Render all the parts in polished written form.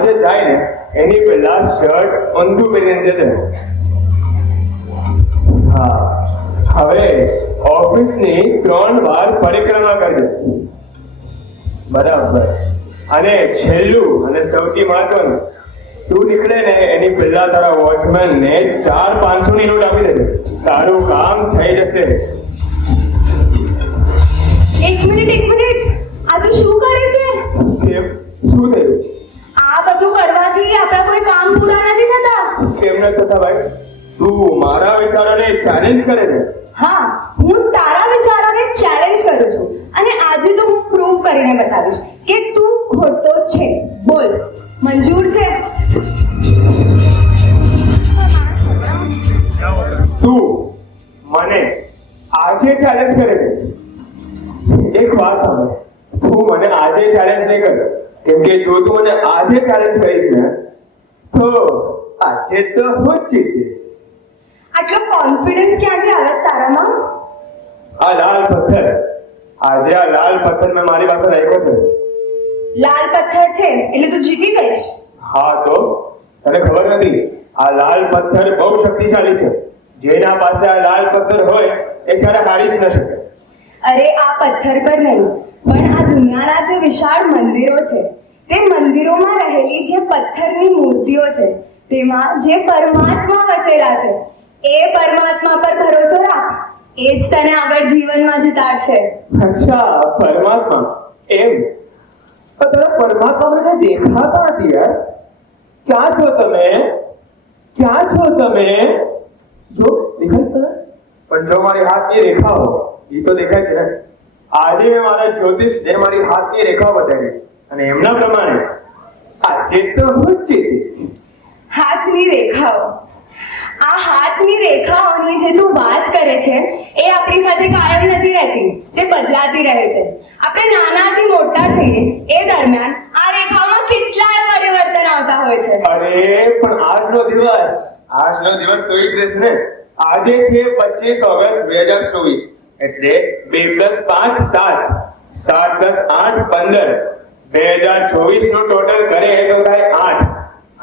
આજે જાય ને એની પહેલા શર્ટ ઊંધું પહેરીને જજે. હા, હવે ઓફિસની 3 વાર પરિક્રમા કરજે. બરાબર. અને છેલ્લું અને સૌથી મહત્વનું, તું નીકળે ને એની પહેલા તારા વોચમેન ને 4-500 ની નોટ આપી દેજે. તારું કામ થઈ જશે. એક મિનિટ, આ તું શું કરે છે? કેમ? શું થયું? આ બધું કરવાથી આપણા કોઈ કામ પૂરા નથી થતા. કેમ ન થતા ભાઈ? તું મારા વિચારોને ચેલેન્જ કરે છે. હા, હું તારા વિચારોને ચેલેન્જ કરું છું અને આજે તો હું પ્રૂવ કરીને બતાવીશ કે તું ખોટો છે. બોલ, મંજૂર છે? તું મને આજે ચેલેન્જ કરે છે? એક વાત સાંભળ, તું મને આજે ચેલેન્જ નહીં કર, કેમ કે જો તું મને આજે ચેલેન્જ કરીશ ને તો આજે તો હું જ જીતીશ. આટલો કોન્ફિડન્સ ક્યાંથી આવે તારામાં? આ લાલ પથ્થર, આજે આ લાલ પથ્થર મેં મારી પાસે રાખ્યો છે. લાલ પથ્થર છે એટલે તું જીતી જઈશ? હા, તો તને ખબર નથી, આ લાલ પથ્થર બહુ શક્તિશાળી છે. જેના પાસે આ લાલ પથ્થર હોય એ ક્યારે હારી જ ન શકે. અરે આ પથ્થર પર નહીં, પણ આ દુનિયાના જે વિશાળ મંદિરો છે, તે મંદિરોમાં રહેલી જે પથ્થરની મૂર્તિઓ છે, તેમાં જે પરમાત્મા વસેલા છે, એ પરમાત્મા પર ભરોસો રાખ. એ જ તને આગળ જીવનમાં જીતાડશે. અચ્છા, પરમાત્મા એમ? પણ તારા પરમાત્મા મને દેખાતા નથી યાર. ક્યાં છો તમે? ક્યાં છો તમે? જો દેખાય તને? પણ જો મારી હાથની રેખાઓ, એ તો દેખાય છે ને. આજે મેં મારા જ્યોતિષને મારી હાથની રેખાઓ બતાવી અને એમના પ્રમાણે આજે તો હું જ જીતીશ. હાથની રેખાઓ, આ હાથની રેખાઓની જે તું વાત કરે છે એ આપણી સાથે કાયમ નથી રહેતી, તે બદલાતી રહે છે. આપણે નાનાથી મોટા થઈએ એ દરમિયાન આ રેખાઓમાં કેટલાય પરિવર્તન આવતા હોય છે. અરે પણ આજનો દિવસ તો એ જ રહેશે ને. આજે છે 25 ઓગસ્ટ 2024, એટલે 2 + 5 7, 7 + 8 15, 2024 નું ટોટલ કરે તો થાય 8,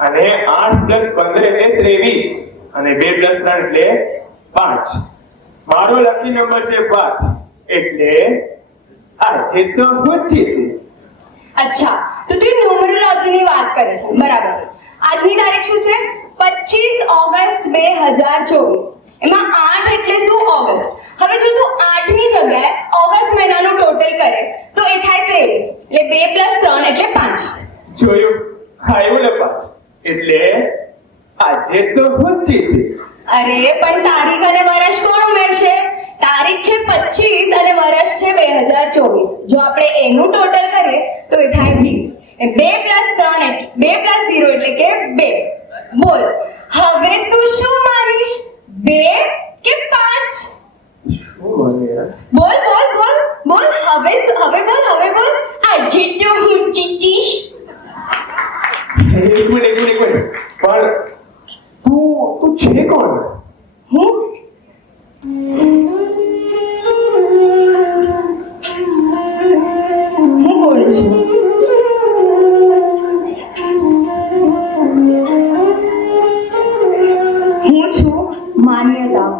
અને 8 + 15 એટલે 23, અને 2 + 3 એટલે 5. મારો લકી નંબર છે 5, એટલે આજે તો હું જ જીતીશ. અચ્છા, તો તું ન્યુમરોલોજીની વાત કરે છે, બરાબર. આજની તારીખ શું છે? 25 ઓગસ્ટ 2024. એમાં 8 એટલે શું? ઓગસ્ટ. હવે જો તું 8 ની જગ્યાએ ઓગસ્ટ મહિનાનું ટોટલ કરે તો એ થાય 23, એટલે 2 + 3 એટલે 5. જોયું? આવ્યું ને 5, એટલે આજે તો હું જ જીતીશ. અરે પણ તારીખ અને વર્ષ કોણ ઉમેરશે? તારીખ છે 25 અને વર્ષ છે 2024. જો આપણે એનું ટોટલ કરીએ તો એ થાય 20. 2 + 3 એટલે 2 + 0 એટલે કે 2. બોલ, હવે તું શું માનીશ? 2 કે 5? શું મને યાર? બોલ, હવે બોલ. આજે તો હું જીતીશ. એક મિનિટ. પણ તું છે કોણ? હું કોણ છું? હું છું માન્યતા.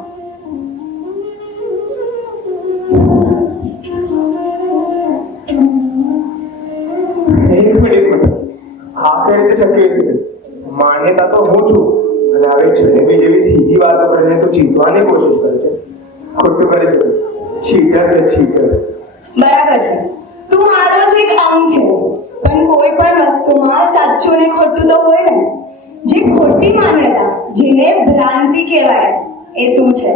એક મિનિટ. આ કઈ રીતે શક્ય છે? માન્યતા તો હું છું, અને હવે જલેબી જેવી સીધી વાતો કરીને તું જીતવાની કોશિશ કરે છે. ખોટું કરે છે. ચીટર. બરાબર છે, તું મારો જ એક અંગ છે. પણ કોઈ પણ વસ્તુમાં સાચું ને ખોટું તો હોય ને. જે ખોટી માન્યતા, જેને ભ્રાંતિ કહેવાય, એ તું છે,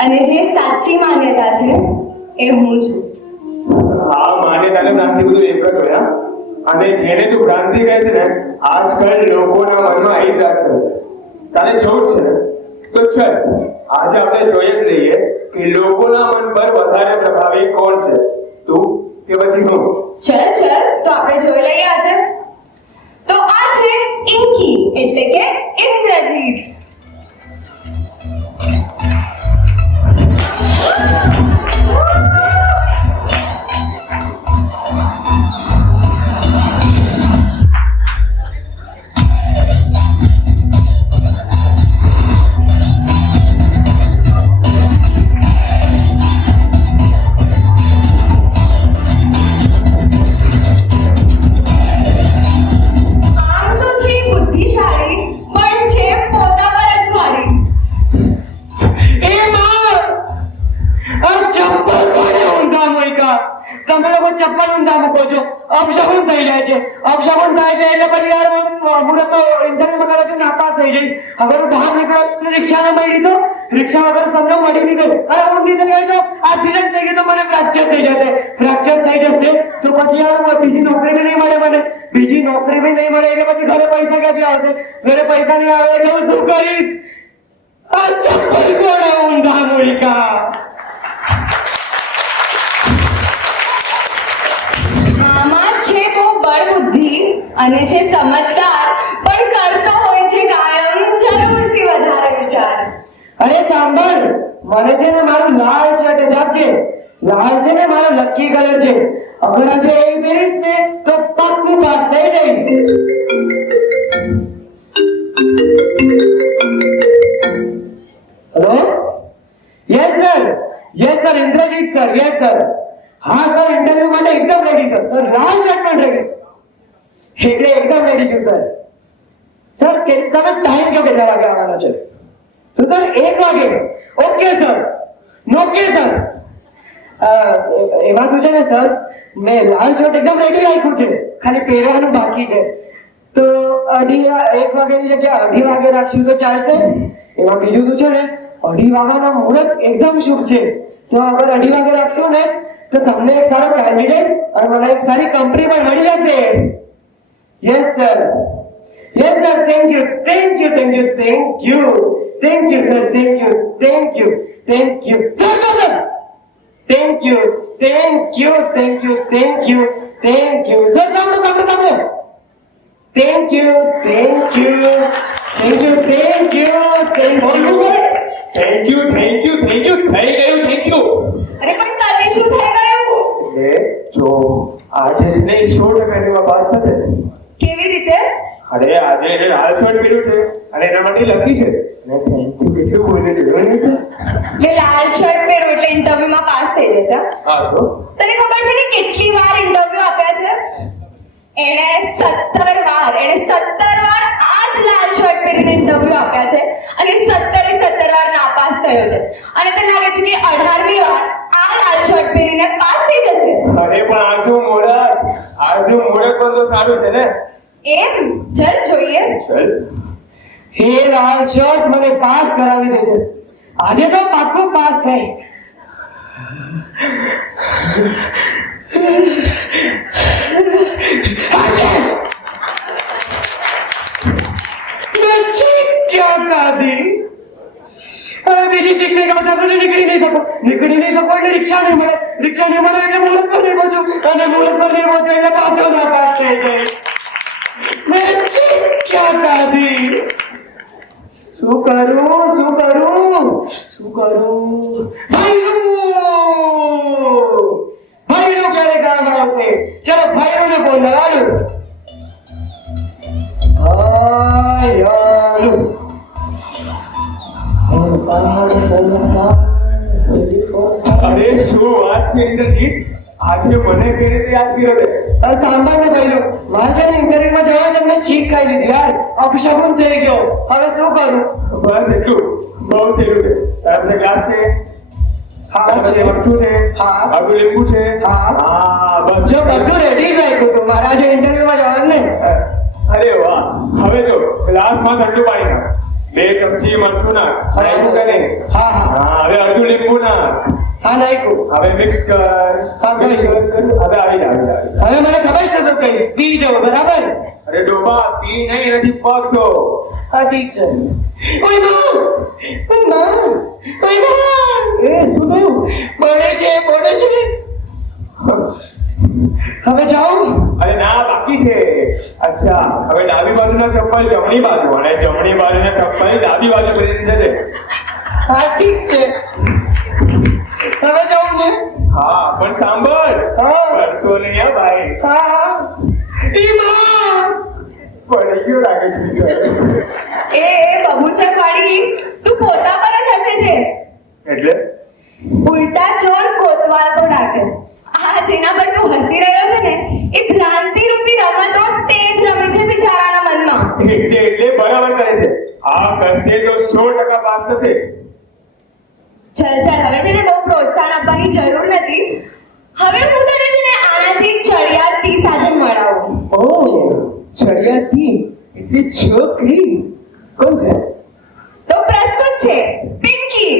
અને જે સાચી માન્યતા છે એ હું છું. હા, માન્યતાને ભ્રાંતિ બધું એક જ હોય. અને જેને તું ભ્રાંતિ કહે છે ને, આજકાલ લોકોના મનમાં એ જ રાજ કરે છે. તારે જોવું છે ને, તો ચલ આજે આપણે જોઈએ જ લઈએ કે લોકોના મન પર વધારે પ્રભાવી કોણ છે, તું કે પછી હું? ચલ તો આપણે જોઈ લઈએ આજે. તો આ છે ઇન્કી, એટલે કે ઇન્દ્રજીત. અપશગુન થઈ જાય છે. અપશગુન થાય છે એટલે પછી યાર હું તો ઇન્ટરવ્યુ વગર નાપાસ થઈ જઈશ. હવે હું બહાર નીકળ્યો રિક્ષાને મળી તો રિક્ષા વગર સમજો મળી નહીં ગઈ અને હું નીકળી ગઈ તો એક્સિડન્ટ થઈ ગયો તો મને ફ્રેક્ચર થઈ જશે. ફ્રેક્ચર થઈ જશે તો પછી યાર બીજી નોકરી બી નહીં મળે મને. બીજી નોકરી બી નહીં મળે એટલે પછી ઘરે પૈસા ક્યાંથી આવશે? ઘરે પૈસા નહીં આવે એટલે હું શું કરીશ? આ ચપ્પલ કોણે ઊંધા મૂક્યા? આમાં છે બહુ બળ બુદ્ધિ અને છે સમજદાર, પણ કરતો હોય છે કાયમ જરૂરથી વધારે વિચાર. અરે સાંભળ, મને છે ને મારું લાલ શર્ટ આપજે. લાલ છે ને મારો લકી કલર છે. અગર આજે એ પહેરીશ ને તો પાક્કું પાસ થઈ જઈશ. Hello, yes sir, Indrajit sir, yes sir. હા સર, ઇન્ટરવ્યુ માટે એકદમ રેડી સર. સર લાલ શર્ટ પણ રેડી, એટલે એકદમ રેડી છું સર. સર તમે ટાઈમ કેટલા વાગે આવવાનો છે? તો સર 1 વાગે. Okay sir, okay sir. એમાં શું છે ને સર, મેં લાલ શર્ટ એકદમ રેડી રાખ્યું છે, ખાલી પહેરવાનું બાકી છે. તો 1 વાગ્યાની જગ્યાએ 2:30 વાગે રાખશું તો ચાલશે? એમાં બીજું શું છે ને, 2:30 વાગ્યાનો મુહૂર્ત એકદમ શુભ છે. તો અગર 2:30 વાગે રાખશું ને તો તમને એક સારો કેન્ડિડેટ અને મને એક સારી કંપની પણ મળી જશે. Yes sir, yes sir. Thank you sir, thank you sir, thank you sir. Thank you sir, thank you sir. Thank you, thank you, thank you, thank you, thank you. Sir સાંભળો. Thank you, thank you, thank you, thank you, thank you. Thank you થઈ ગયું, thank you. અરે પણ તને શું થઈ ગયું? એ જો આજે જ નહીં 100% એમાં પાસ થશે. કેવી રીતે? અરે આજે એને લાલ શર્ટ પહેર્યું છે અને એના માટે લકી છે અને થેન્ક યુ કેટલું બોલે છે જોયું છે. એટલે લાલ શર્ટ પહેરો એટલે ઇન્ટરવ્યુમાં પાસ થઈ જશે. હા તો તને ખબર છે કે કેટલી વાર ઇન્ટરવ્યુ આપ્યા છે? એણે 17 વાર આ જ લાલ શર્ટ પહેરીને ઇન્ટરવ્યુ આપ્યા છે અને 17 વાર નાપાસ થયો છે. અને તને લાગે છે કે 18મી વાર આ લાલ શર્ટ પહેરીને પાસ થઈ જશે? અરે પણ આજનું મોડક પણ તો સારું છે ને. એમ? ચલ જોઈએ. ચલ હે લાલ શર્ટ મને પાસ કરાવી દેજે. આજે તો પાક્કું પાસ થઈ. क्या दादी, अरे बीजी चीखने का मतलब निकली नहीं सको એટલે રિક્ષા નહીં મળે એટલે મુહૂર્ત પર નહીં પહોંચું અને મુહૂર્ત પર નહીં પહોંચે એટલે પાછો ના પાસ થઈ જાય. મેં क्या दादी, શું કરું ભાઈનું ક્યારે કામ આવશે? ચલો ભાઈઓને ફોન લગાડું. અરે શું વાત છે ઇન્દ્રજીત, આજે મને કેવી રીતે યાદ કર્યો તે? સાંભળ ને ભાઈઓ, મારે છે ને ઇન્ટરવ્યુમાં જવા છે, મેં છીક ખાઈ લીધી યાર. અપશગુન થઈ ગયો. હવે શું કરું? બસ એટલું, બહુ સહેલું છે. તારા ગ્લાસ છે, તારા પાસે મરચું છે, હા. આદુ લીંબુ છે, હા. બસ જો બધું રેડી રાખ્યું તું મારા જે ઇન્ટરવ્યુમાં જવાનું ને. અરે વાહ. હવે જો ગ્લાસમાં ઠંડુ પાણી નાખ, 2 ચમચી મરચું નાખ, નાખ્યું કે નહીં? હા. હવે અડધું લીંબુ નાખ, હા નાખ્યું. હવે મિક્સ કર. હા, મિક્સ કર. હવે આવી જા. હવે મને ખબર છે તો કઈ પી જાવ બરાબર. અરે ડોબા પી નહીં, એનાથી પગ ધો. હા ઠીક છે. ઓય માં, એ શું થયું? બળે છે. હવે જાઉં? અરે ના, બાકી છે. અચ્છા, હવે ડાબી બાજુના ચપ્પલ જમણી બાજુ અને જમણી બાજુના ચપ્પલ ડાબી બાજુ કરીને જજે. હા ઠીક છે. હવે જાઉં ને? હા પણ સાંભળ, હા. કરતો નહીં હો ભાઈ. હા. ઈ માં, પડી ગયો લાગે છે બીજો. એ બબુચક વાળી, તું પોતા પર જ હસે છે. એટલે ઉલટા ચોર કોતવાલ કો ડાકે. આ જેના પર તું હસી રહ્યો છે ને, એ ભ્રાંતિ રૂપી રમતો તે જ રમી છે બિચારાના મનમાં. એટલે બરાબર કરે છે. આ કરશે તો 100% પાસ થશે. ચલ હવે છે ને બહુ પ્રોત્સાહન આપવાની જરૂર નથી. હવે હું તને છે ને આનાથી ચડિયાતી સાથે મળાવું. ઓ ચડિયાતી એટલે છોકરી કોણ છે? તો પ્રસ્તુત છે પિંકી.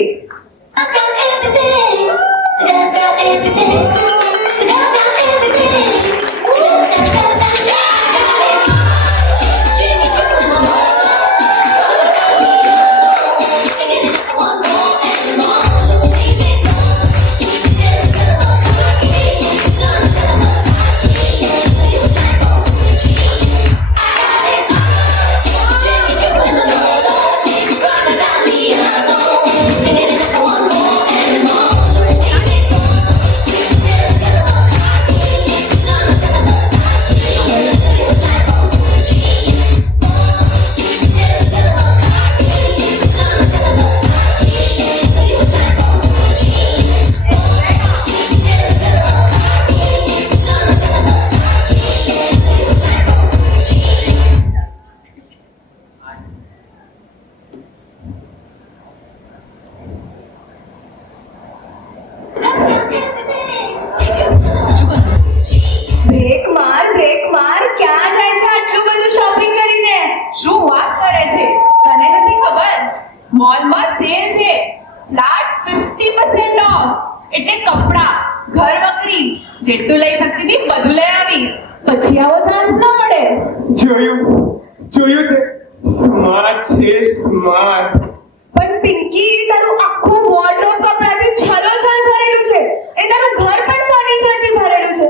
બ્રેક માર ક્યાં જાય છે આટલું બધું શોપિંગ કરીને? શું વાત કરે છે? તને નથી ખબર? મોલમાં સેલ છે. Flat 50% of. એટલે કપડા, ઘર વકરી જેટલું લઈ શકતી હતી બધું લઈ આવી. પછી આવો ચાન્સ ન મળે. જોયું તે સ્માર્ટ છે સ્માર્ટ. પણ પિંકી, તારું આખું વોર્ડરોબ કપડાથી છલોછલ ભરેલું છે. એ તારું ઘર પણ ફર્નિચરથી ભરેલું છે.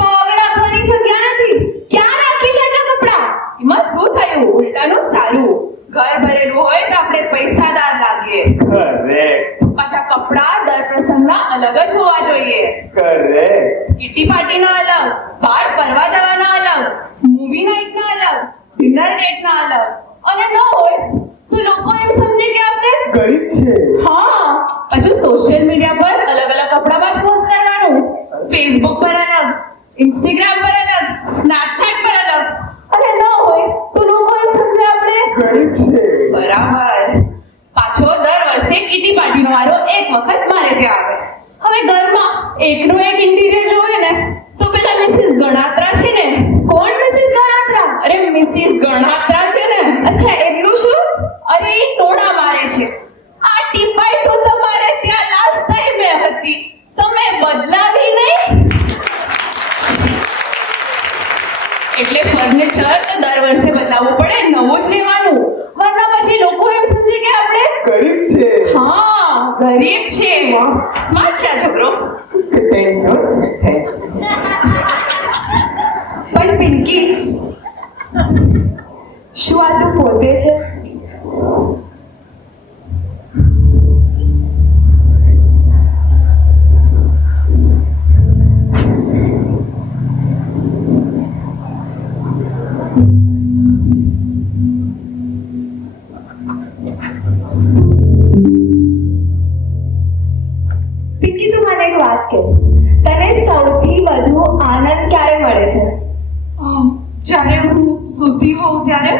પગ રાખવાની જગ્યા નથી. ક્યાં રાખીશ આટલા કપડા? એમાં શું થયું? ઉલટાનું સારું. ઘર ભરેલું હોય તો આપણે પૈસાદાર લાગીએ. કરેક્ટ પાછા કપડા દર પ્રસંગના અલગ જ હોવા જોઈએ. કરેક્ટ. કિટી પાર્ટીના અલગ, બહાર ફરવા જવાના અલગ, મૂવી નાઇટના અલગ, ડિનર ડેટના અલગ. અને ન હોય તો લોકો એમ સમજે કે આપણે ગરીબ છે. હા, હજુ સોશિયલ મીડિયા પર અલગ અલગ કપડામાં જ પોસ્ટ કરવાનું. ફેસબુક પર અલગ, ઇન્સ્ટાગ્રામ પર અલગ, સ્નેપચેટ પર અલગ. અને ન હોય તો લોકો એમ સમજે આપણે ગરીબ છે. બરાબર. પાછો દર વર્ષે કિટી પાર્ટીનો વારો એક વખત મારે ત્યાં આવે. હવે ઘરમાં એકનું એક ઇન્ટિરિયર જોવે ને તો પેલા મિસિસ ગણાત્રા છે ને. કોણ મિસિસ ગણાત્રા? અરે મિસિસ ગણાત્રા છે ને. અચ્છા, એમનું શું? અરે એ ટોળા મારે છે. આ ટીપાઈ તો તમારે ત્યાં લાસ્ટ ટાઈમે હતી, તમે બદલાવી નહીં. એટલે ફર્નિચર તો દર વર્ષે બદલાવવું પડે, નવું જ લેવાનું. વરના પછી લોકો એમ સમજે કે આપણે ગરીબ છે. હા, ગરીબ છે. સ્માર્ટ છે આ છોકરો. Thank you. પણ પિંકી, શું આ તું પોતે છે? પિંકી, તું મને એક વાત કહે, તને સૌથી વધુ આનંદ ક્યારે મળે છે? જ્યારે હું સૂતી હોઉં ત્યારે.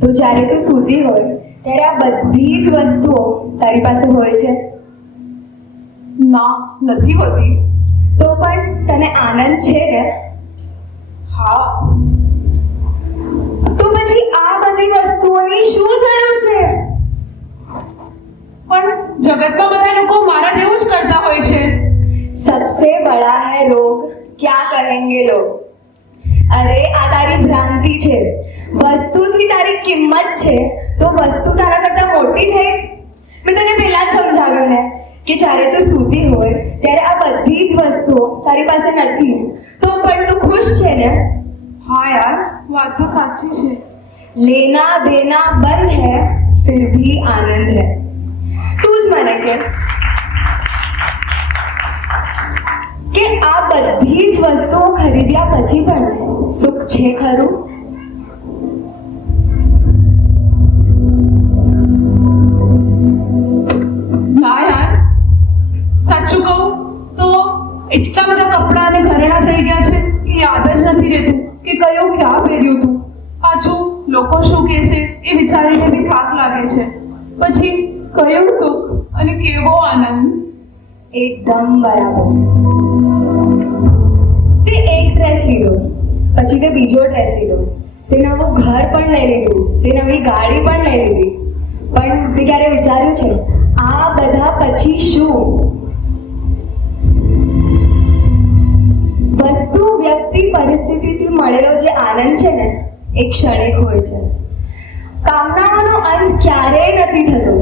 તો જ્યારે તું સૂતી હોય ત્યારે આ બધી જ વસ્તુઓ તારી પાસે હોય છે? ના, નથી હોતી. તો પણ તને આનંદ છે ને? હા. તો પછી આ બધી વસ્તુઓની શું જરૂર છે? પણ જગતમાં બધા લોકો મારા જેવું જ કરતા હોય છે. सबसे बड़ा है रोग क्या कहेंगे लोग? अरे આ તારી ભ્રાંતિ છે. વસ્તુથી તારી કિંમત છે તો વસ્તુ તારા કરતા મોટી થઈ. મેં તને પહેલા જ સમજાવ્યું ને કે જ્યારે તું સૂતી હોય ત્યારે આ બધી જ વસ્તુઓ તારી પાસે નથી, તો પણ તું ખુશ છે ને? હા યાર, વાત તો સાચી છે. लेना देना बंद है फिर भी आनंद है. તું જ મને કે આ બધી જ વસ્તુઓ ખરીદ્યા પછી પણ સુખ છે ખરું? ના યાર, સાચું કહું તો એટલા બધા કપડાં અને ઘરેણાં થઈ ગયા છે કે યાદ જ નથી રહેતું કે કયું ક્યાં પહેર્યું હતું. પાછું લોકો શું કહેશે એ વિચારીને બી થાક લાગે છે. પછી કયું સુખ અને કેવો આનંદ. એકદમ બરાબર. તે એક ડ્રેસ લીધો, પછી તે બીજો ડ્રેસ લીધો, તે નવું ઘર પણ લઈ લીધું, તે નવી ગાડી પણ લઈ લીધી, પણ તે ક્યારે વિચાર્યું છે આ બધા પછી શું? વસ્તુ, વ્યક્તિ, પરિસ્થિતિથી મળેલો જે આનંદ છે ને એ ક્ષણિક હોય છે. કામનાઓનો અંત ક્યારેય નથી થતો.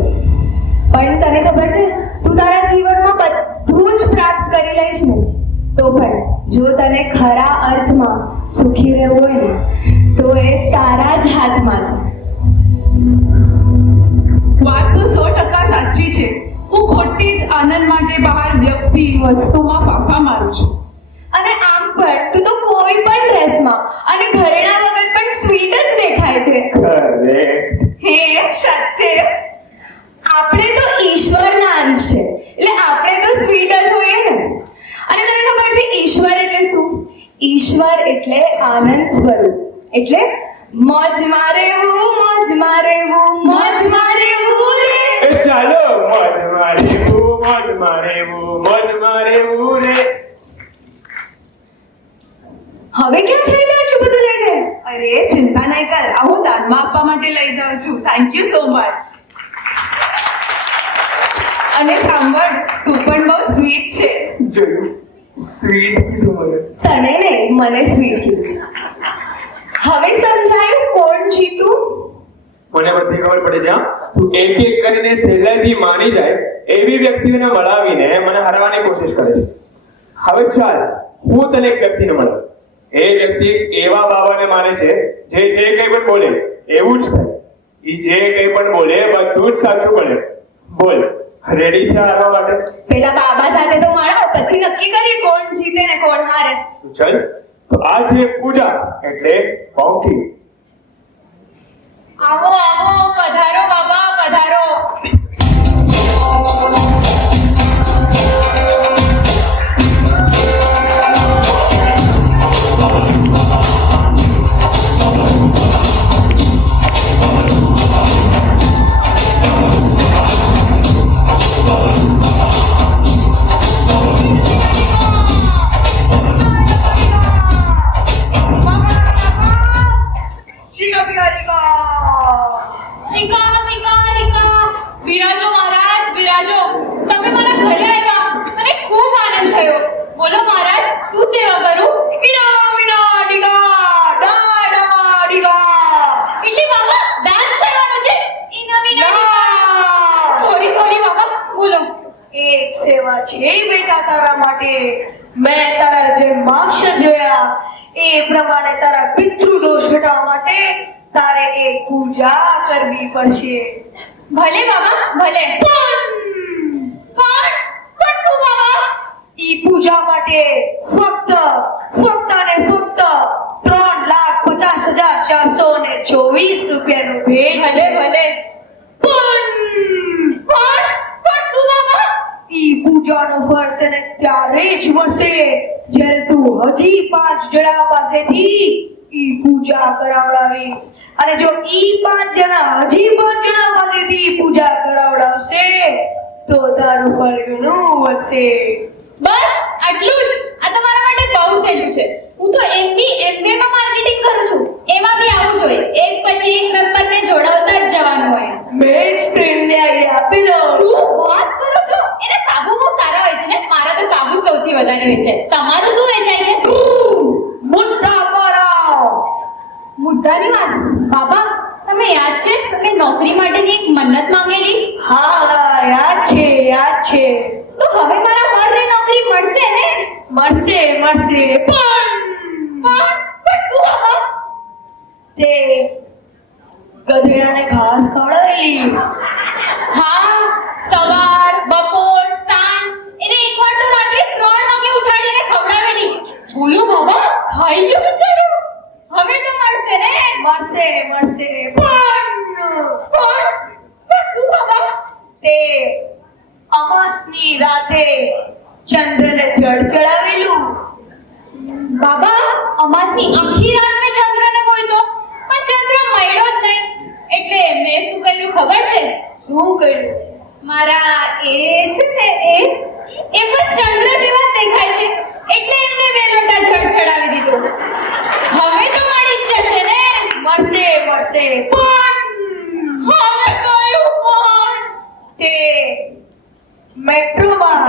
પણ તને ખબર છે, તું તારા જીવનમાં બધું જ પ્રાપ્ત કરી લઈશ ને તો પણ જો તને ખરા અર્થમાં સુખી રહેવું હોય ને તો એ તારા જ હાથમાં છે. વાત તો 100% સાચી છે. હું ખોટી જ આનંદ માટે બહાર વ્યક્તિ વસ્તુમાં ફાંફા મારું છું. અને આમ પણ તું તો કોઈ પણ ડ્રેસમાં અને ઘરેણા વગર પણ સ્વીટ જ દેખાય છે. Correct. હે સાચે? આપણે તો ઈશ્વરના અંશ છે એટલે આપણે તો સ્વીટ જ હોઈએ ને. અને તને ખબર છે ઈશ્વર એટલે શું? ઈશ્વર એટલે આનંદ સ્વરૂપ. એટલે મોજમાં રહેવું, મોજમાં રહેવું, મોજમાં રહેવું રે. એ ચાલો મોજમાં રહેવું, મોજમાં રહેવું, મોજમાં રહેવું રે. હવે ક્યાં છે આટલું બધું લઈને? અરે ચિંતા નહીં કર, આ હું દાનમાં આપવા માટે લઈ જાઉં છું. Thank you so much. અને સાંભળ, તું પણ બહુ સ્વીટ છે. જોયું, સ્વીટ કીધું મને. તને નહીં, મને સ્વીટ કીધું. હવે સમજાયું કોણ જીતું? મને બધી ખબર પડી જા. તું એક એક કરીને સહેલાઈથી માની જાય એવી વ્યક્તિઓને મળાવીને મને હરાવવાની કોશિશ કરે છે. હવે ચાલ, હું તને એક વ્યક્તિને મળાવું. એ વ્યક્તિ એવા બાબાને માને છે જે કંઈ પણ બોલે એવું જ થાય. ઈ જે કંઈ પણ બોલે બધું જ સાચું બને. બોલ, રેડી છે હારવા માટે? પેલા બાબા સાથે તો મળો, પછી નક્કી કરીએ કોણ જીતે ને કોણ હારે. ચલ, તો આ છે પૂજા એટલે પૌંઠી. આવો આવો, પધારો બાબા, પધારો. બિરાજો મહારાજ, બિરાજો. તમે મારા ઘરે આવ્યા અને ખૂબ આનંદ થયો. બોલો મહારાજ, શું સેવા કરું? એટલે બાબા દાન કરવાનું છે? સોરી બાબા, બોલો. એક સેવા છે બેટા તારા માટે. મેં તારા જે માર્ક્સ જોયા એ પ્રમાણે તારા પિતૃ દોષ હટાવવા માટે તારે એક પૂજા કરવી પડશે. ભલે બાબા, ભલે. પણ શું બાબા? ઈ પૂજા માટે ફક્ત અને ફક્ત 3,50,424 રૂપિયાનું ભેટ. ભલે ભલે. પણ શું બાબા? ઈ પૂજાનો ફળ તને ત્યારે જ મળશે જ્યારે તું હજી 5 જણા પાસેથી ઈ પૂજા કરાવડાવીશ. અને જો ઈ 5 જણા હજી 5 જણા પાસેથી ઈ પૂજા કરાવડાવશે તો તારું ફળ ઘણું વધશે. બસ આટલું જ? આ તમારા માટે બહુ સહેલું છે. હું તો MBA માં માર્કેટિંગ કરું છું. એમાં બી આવું જોઈએ, એક પછી એક નંબરને જોડાવતા જ જવાનું હોય. મેં જ તો એમને આઈડિયા આપેલો. શું વાત કરો છો? એના સાબુ બહુ સારા હોય છે ને. મારા તો સાબુ સૌથી વધારે હોય છે. તમારું શું વેચાય છે? મુદ્દા પર આવ. મુદ્દાની વાત. બાબા, તમને યાદ છે તમે નોકરી માટેની એક મન્નત માંગેલી? હા, યાદ છે. તો હવે મારા વરને નોકરી મળશે ને? મળશે. પણ શું બાબા? તે ગધેડાને ઘાસ ખવડાવેલી. હા, સવાર, બપોર, સાંજ એને એકવાર તો રાત્રે 3 વાગે ઉઠાડીને ખવડાવેલી. બોલો બાબા, ખાઈ લ્યો બિચારો. હવે તો મળશે ને? મળશે. પણ શું બાબા? તે અમાસની રાતે ચંદ્રને જળ ચડાવેલું. બાબા, અમાસની આખી રાત મેં ચંદ્રને બોલ્યો પણ ચંદ્ર મળ્યો જ નહીં. એટલે મેં શું કર્યું ખબર છે? શું કર્યું? મારા એ છે ને એ પણ ચંદ્ર જેવા જ દેખાય છે એટલે એમને બે લોટા જળ ચડાવી દીધું. હવે તો મળી જ જશે ને. મળશે મળશે પણ હવે કયું પણ તે મેટ્રોમાં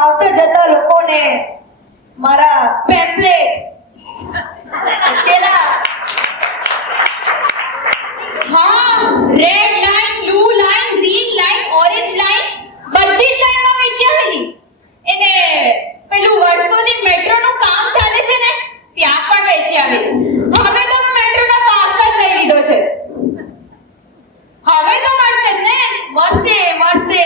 આવતા જતા લોકોને મારા પેમ્પલેટ ચેલા હા red line blue line green line orange line બધી જ લાઈનમાં વેચી આવેલી. એને પેલું વર્ષોથી મેટ્રોનું કામ ચાલે છે ને ત્યાં પણ વેચી આવેલી. હવે તો મેટ્રોનો પાસ જ લઈ લીધો છે. હવે તો મળશે જ ને. મળશે મળશે.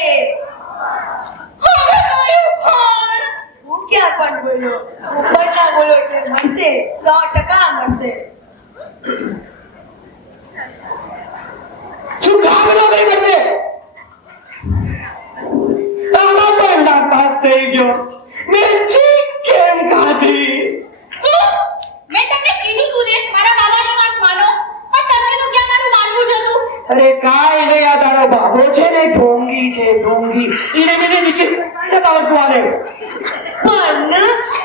હવે કયું પણ હું ક્યાં પણ બોલ્યો ઉપર ના બોલો એટલે મળશે 100% મળશે. શું કામ ન કરી પડતે? આમાં પણ નાપાસ થઈ ગયો. મેં ચીક કેમ ખાધી? મેં તમને કીધું તું ને મારા બાબાની વાત માનો પણ તમને તો ક્યાં મારું માનવું જ હતું. અરે કાઈ નહીં, આ તારો બાબો છે ને ઢોંગી છે ઢોંગી. ઈને મને નીકળી આવતું આલે. પણ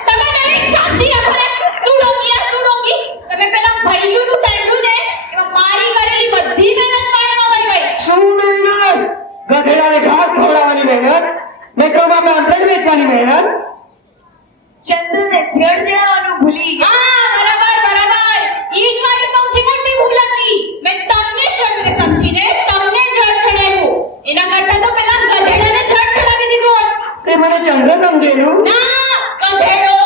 તમે મને શાંતિ આપો ને. તું ડોંગી તમે પેલા ભૈલુનું સાંભળ્યું ને એમાં મારી કરેલી બધી મહેનત પાણીમાં વહી ગઈ. શું મહેનત? ગધેડાને ઘાસ ખવડાવવાની મહેનત, મેટ્રોમાં અંદર વેચવાની મહેનત. ચંદ્રને જળ જવાનું ભૂલી ગયા. હા બરાબર ઈ જ મારી સૌથી મોટી ભૂલ હતી. મેં તમને ચંદ્ર સમજીને તમને જળ ચડાવ્યું. એના કરતા તો પેલા ગધેડાને જળ ચડાવી દીધું હોત. તે મને ચંદ્ર સમજેલું. ના ગધેડો.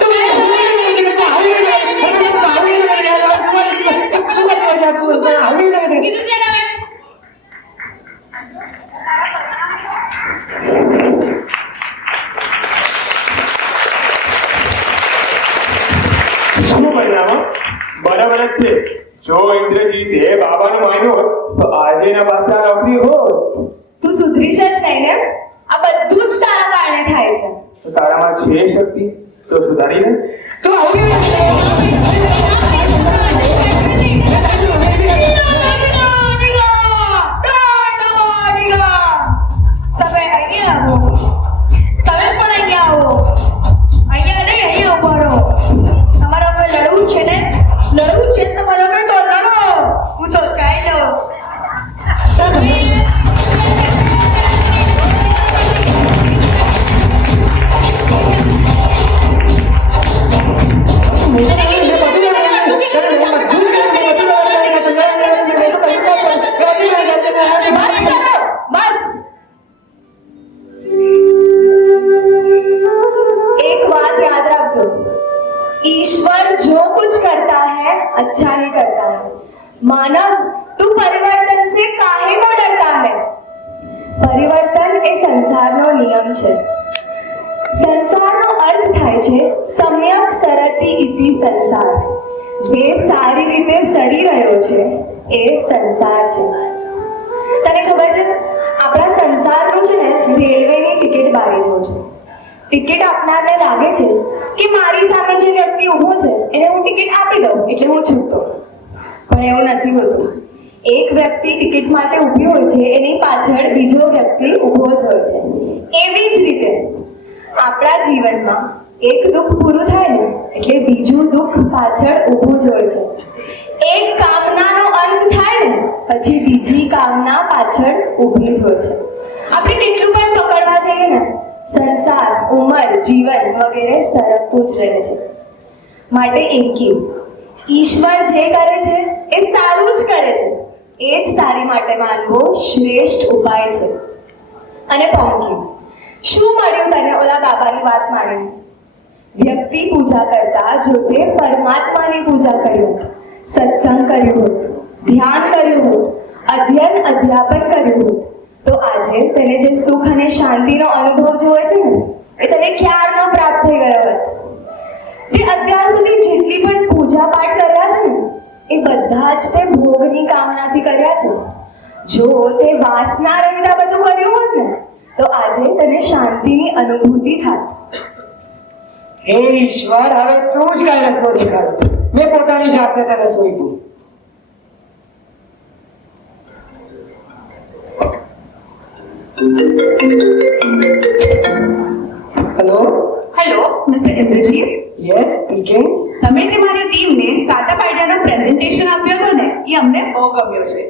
તમે કીધું છે ને મેં. શું પરિણામ? બરાબર જ છે. જો ઇન્દ્રજીતે બાબાનું માન્યું હોત તો આજે એના પાસે આ નોકરી હોત. તું સુધરીશ જ નહીં ને. આ બધું જ તારા કારણે થાય છે. તો તારામાં છે શક્તિ તો સુધારી લે. તો તમે અહીંયા આવો. તમે પણ અહીંયા આવો. અહીંયા નહીં અહીંયા ઉભા રહો. તમારા પર લડવું છે ને. લડવું છે તમારા પર તો લડો. હું તો ચાલ્યો. બસ કરો, બસ. एक बात याद रखो, ईश्वर जो कुछ करता है अच्छा ही करता है. मानव तू परिवर्तन से काहे को डरता है? પરિવર્તન એ સંસારનો નિયમ છે. સંસારનો અર્થ થાય છે સમ્યક સરતિ ઇતિ સંસાર. જે સારી રીતે સરી રહ્યો છે એ સંસાર છે. તને ખબર છે આપણા સંસારનું છે ને રેલવેની ટિકિટ બારી જેવું છે. ટિકિટ આપનારને લાગે છે કે મારી સામે જે વ્યક્તિ ઊભો છે એને હું ટિકિટ આપી દઉં એટલે હું છૂટતો. પણ એવું નથી હોતું. એક વ્યક્તિ ટિકિટ માટે ઊભી હોય છે એની પાછળ બીજો વ્યક્તિ ઊભો જ હોય છે. એવી જ રીતે આપણા જીવનમાં એક દુઃખ પૂરું થાય ને એટલે બીજું દુઃખ પાછળ ઊભું જ હોય છે. એક કામનાનો અંત થાય ને પછી બીજી કામના પાછળ ઊભી જ હોય છે. આપણે કેટલું પણ પકડવા જઈએ ને સંસાર, ઉંમર, જીવન વગેરે સરકતું જ રહે છે. માટે એકી ઈશ્વર જે કરે છે એ સારું જ કરે છે. એ જ તારી માટે માનવો શ્રેષ્ઠ ઉપાય છે. અને પોંકી શું મળ્યું તને ઓલા બાબાની વાત માનીને? વ્યક્તિ પૂજા કરતા જો તે પરમાત્માની પૂજા કરી હોત, સત્સંગ કર્યું હોત, ધ્યાન કર્યું હોત, અધ્યયન અધ્યાપન કર્યું હોત તો આજે તને જે સુખ અને શાંતિનો અનુભવ જોવે છે ને એ તને ક્યારનો પ્રાપ્ત થઈ ગયો હોત. તે અત્યાર સુધી જેટલી પણ પૂજા પાઠ કર્યા છે ને એ બધા જ તે ભોગની કામનાથી કર્યા છે. જો તે વાસના રહિત બધું કર્યું હોત ને તો આજે તને શાંતિની અનુભૂતિ થાત. હે ઈશ્વર, હવે તું જ કઈ રસ્તો દેખાડ. મેં પોતાની જાતને તને સોંપ્યું. Hello, hello mister Indrajit, yes speaking. તમે જે મારી ટીમને સ્ટાર્ટઅપ આઈડિયાનો પ્રેઝન્ટેશન આપ્યો હતો ને એ અમને બહુ ગમ્યો છે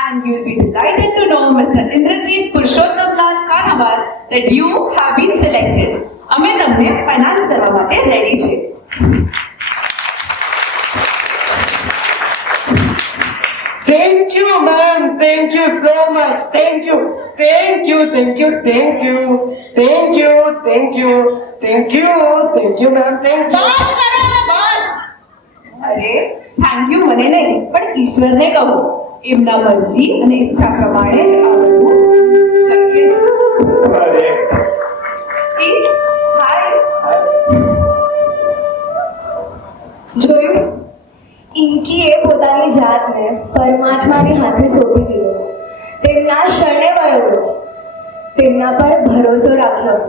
and you will be delighted to know mister Indrajit Purushottamlal Kanawal that you have been selected. અમે તમને ફાઇનાન્સ કરવા માટે રેડી છે. Thank you, ma'am. Thank you so much. Thank you. Thank you. Thank you. Thank you. Thank you. Thank you. Thank you. Thank you, ma'am. Thank you. અરે thank you મને નહીં પણ ઈશ્વરને કહો, એમના મરજી અને ઈચ્છા પ્રમાણે જ આ બધું શક્ય અરે છે. હાય, જોયું, ઇન્કીએ પોતાની જાતને પરમાત્માની હાથે સોંપી દીધો. તેમના શરણે વયો ગયો, તેમના પર ભરોસો રાખ્યો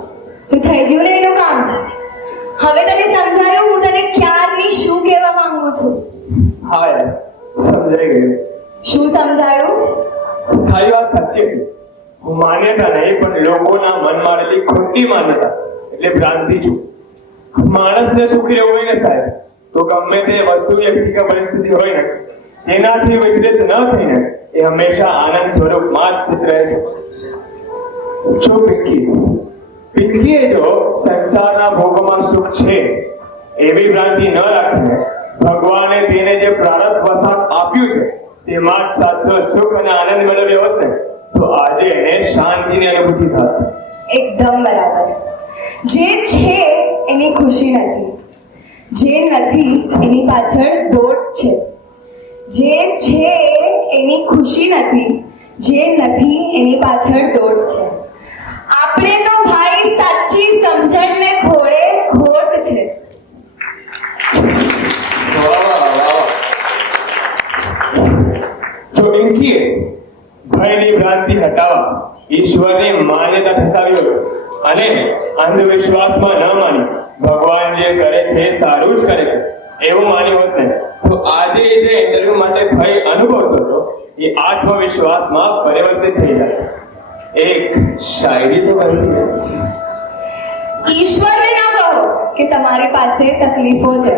તો થઈ ગયું ને એનું કામ. હવે તને સમજાયું હું તને ક્યારની શું કહેવા માંગુ છું? હા યાર, સમજાઈ ગયું. શું સમજાયું? તારી વાત સાચી હતી. હું માન્યતા નહીં પણ લોકોના મનમાં રહેલી ખોટી માન્યતા એટલે ભ્રાંતિ છું. માણસને સુખી રહેવું હોય ને સાહેબ, તો ગમે તે વસ્તુ વ્યક્તિગત પરિસ્થિતિ હોય ને તેનાથી વિચલિત ન થઈને એ હંમેશા આનંદ સ્વરૂપમાં જ સ્થિત રહે છે. જો પિંકીએ જો સંસારના ભોગમાં સુખ છે એવી ભ્રાંતિ ન રાખીને ભગવાને તેને જે પ્રારબ્ધ વસાત આપ્યું છે તેમાં જ સાચો સુખ અને આનંદ મેળવ્યો હોત ને તો આજે એને શાંતિની અનુભૂતિ થાત. એકદમ બરાબર. જે છે એની ખુશી નથી, જે નથી એની પાછળ દોટ છે. જે છે એની ખુશી નથી, જે નથી એની પાછળ દોટ છે. આપણે તો ભાઈ સાચી સમજણને ખોળે ખોટ છે. તો પિંકીએ ભયની ભ્રાંતિ હટાવવા ઈશ્વરની માન્યતા ઠસાવી અને અંધવિશ્વાસમાં ન માની ભગવાન જે કરે છે એ સારું જ કરે છે એવું માન્યું હોત ને તો આજે એ જે ઇન્ટરવ્યુ માટે ભય અનુભવતો હતો એ આત્મવિશ્વાસમાં પરિવર્તિત થઈ જાય. એક શાયરી તો બની ગઈ. ઈશ્વરને ના કહો કે તમારી પાસે તકલીફો છે.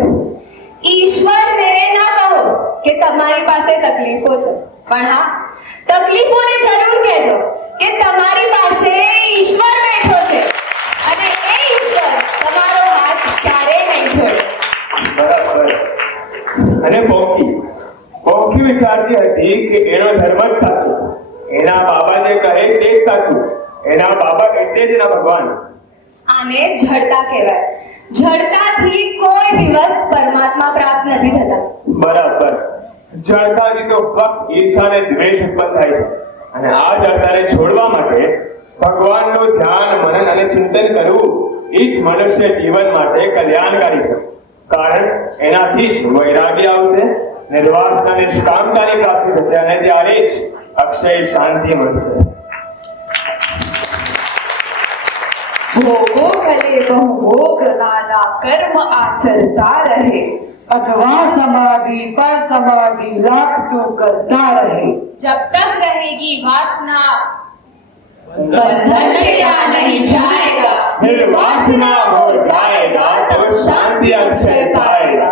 ઈશ્વરને ના કહો કે તમારી પાસે તકલીફો છે, પણ હા, તકલીફોને જરૂર કહેજો કે તમારી પાસે ઈશ્વર બેઠો છે અને એ ઈશ્વર તમારો હાથ ક્યારેય નહીં છોડે. બરાબર. અને પોંકી વિચારતી હતી કે એનો ધર્મ જ સાચો, એના બાબા જે કહે તે જ સાચું, એના બાબા એટલે જ એના ભગવાન. આને જડતા કહેવાય. જડતાથી કોઈ દિવસ પરમાત્મા પ્રાપ્ત નથી થતા. બરાબર. જડતાથી તો ફક્ત ઈર્ષા અને દ્વેષ ઉત્પન્ન થાય છે અને આ જડતાને છોડવા માટે ભગવાનનું ધ્યાન, મનન અને ચિંતન કરવું એ જ મનુષ્ય જીવન માટે કલ્યાણકારી છે. કારણ એનાથી જ વૈરાગ્ય આવશે, નિર્વાસ અને નિષ્કામતાની પ્રાપ્તિ થશે અને ત્યારે જ અક્ષય શાંતિ મળશે. ભોગો ભલે બહુ ભોગ નાના કર્મ આચરતા રહે. अथवा समाधि पर समाधि लाख तो करता रहे. जब तक रहेगी वासना बंधन तेरा नहीं जाएगा, निर्वासना हो जाएगा, तब शांति अक्षय पाएगा.